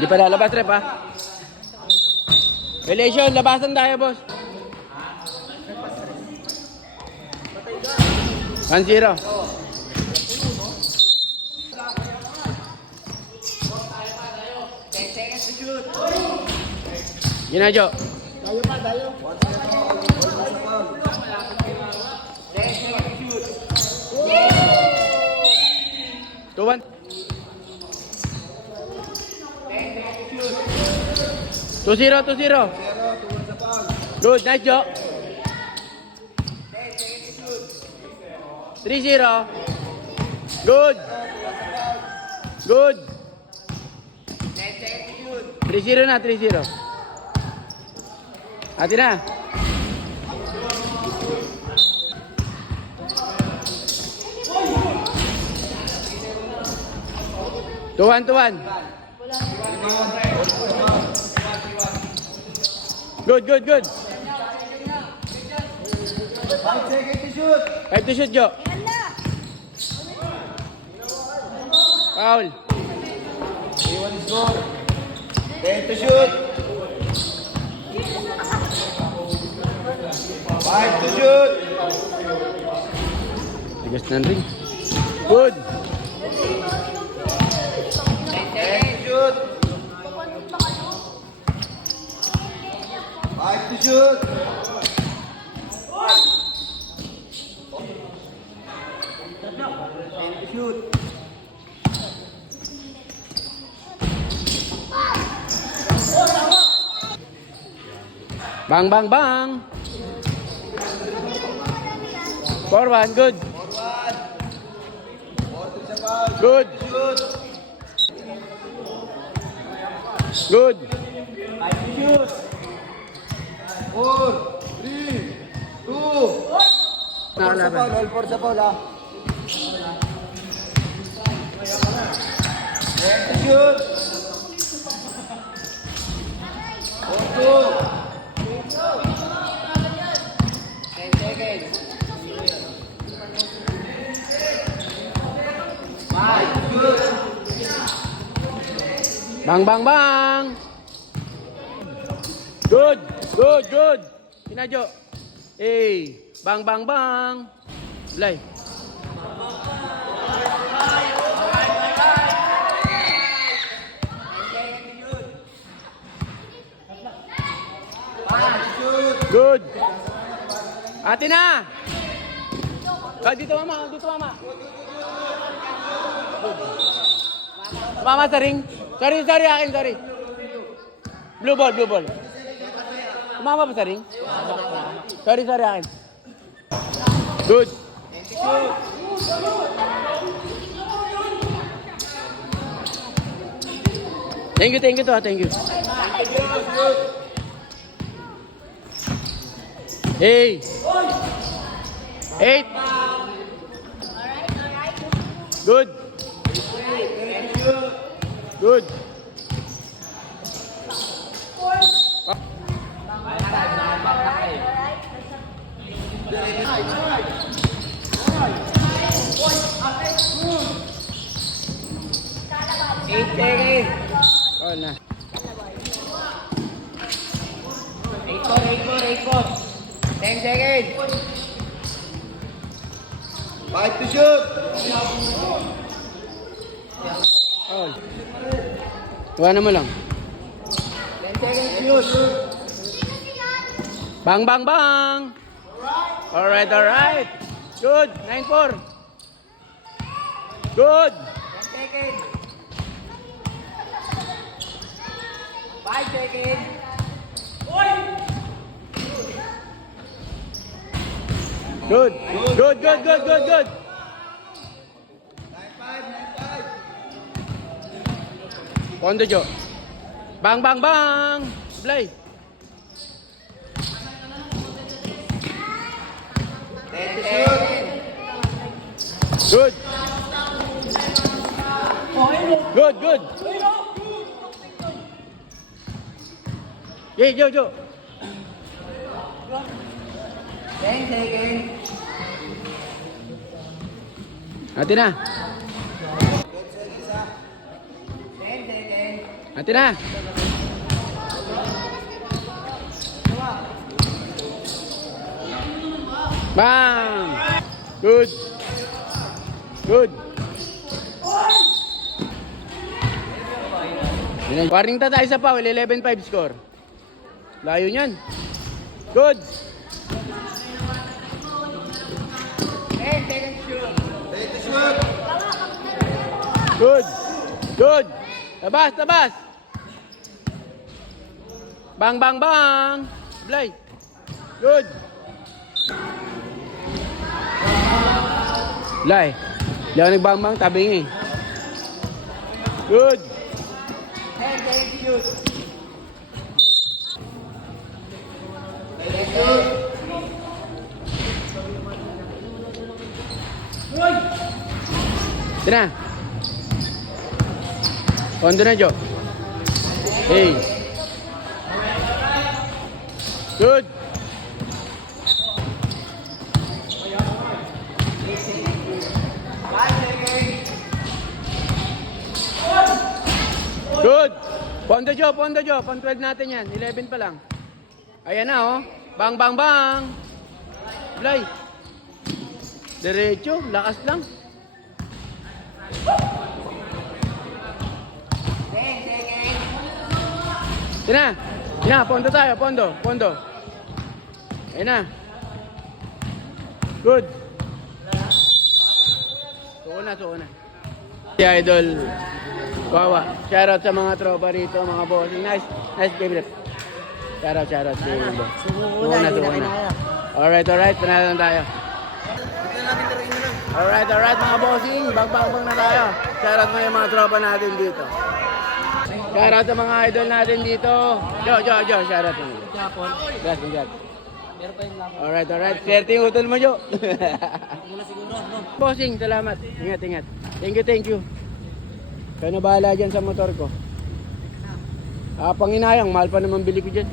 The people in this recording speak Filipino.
Hindi pa lalabas, rep, ha? Relation, labasan tayo, boss. 1-0. Ginajo. Tayo pa, tayo. 2-1. 2-0, 2-0. Good, nice, Joe. 3-0. Good. Good. 3-0 na, 3-0. Hati na. Tuwan. Good. 5 seconds to shoot. 5 to shoot, Joe. Foul. 3-1 score. 10 to shoot. 5 to shoot. Tigas ng ring. Good. 10 to shoot. 5 to shoot. 10 to shoot. Bang. 4-1, good. 4 to sa foul. Good. Shoot. Good. 5 to shoot. 4, 3, 2. Nakalaban. All 4 sa foul, ha. 10 to shoot. 4-2. 10 seconds. 5 to shoot. Bang. Good. Kinajo. Bang. Blay. Good. Ate na. Dito mama. Mama sa ring. Sorry akin. Blue ball. Mama pa sa ring. Sorry akin. Good. Thank you to. Thank you. Hey. 8. Good. Eight seconds. Oh na. 8-4. 10 seconds. 5 to shoot. Oh. Tuwa mo lang. 10 seconds shoot. Bang. Alright. Good. 9-4. Good. 10 seconds. 5 seconds. Good. 9-5. Pondo, Jo. Bang. Blay. 10 to shoot. Good. Hey, Jo. 10 seconds. Ate na. 10 seconds. Ate na. Bang! Good. Good. Warning ta tayo sa foul, 11-5 score. Layo niyan. Good. 10 seconds shoot. Good. Good. Tabas, tabas. Bang, bang, bang. Blay. Good. Blay. Di ako nagbang-bang, tabing eh. Good. 10 seconds shoot. Ito na. Pondo na, Jo. Hey. Good. Good. Pondo, Jo. Pondo, Jo. Pang 12 natin yan. 11 pa lang. Ayan na, oh. Bang, bang, bang. Blay. Diretso. Lakas lang. 10 seconds. Ito na. Ito na. Pondo tayo. Pondo. Pondo. Ayan na. Good. Suko na, suko na. Si Idol. Wawa. Shoutout sa mga tropa rito, mga bossing. Nice game rep. Shoutout sa mga boss. Suko na, suko na. Alright. Panalo na tayo. Alright mga bossing. Bang na tayo. Shoutout mo yung mga tropa natin dito. Shoutout sa mga idol natin dito. Jo. Shoutout mo. Congrats. Alright. Swerte yung utol mo, Jo. Bossing, salamat. Ingat. Thank you. Kaya na bahala dyan sa motor ko. Panginayang, mahal pa naman bili ko dyan.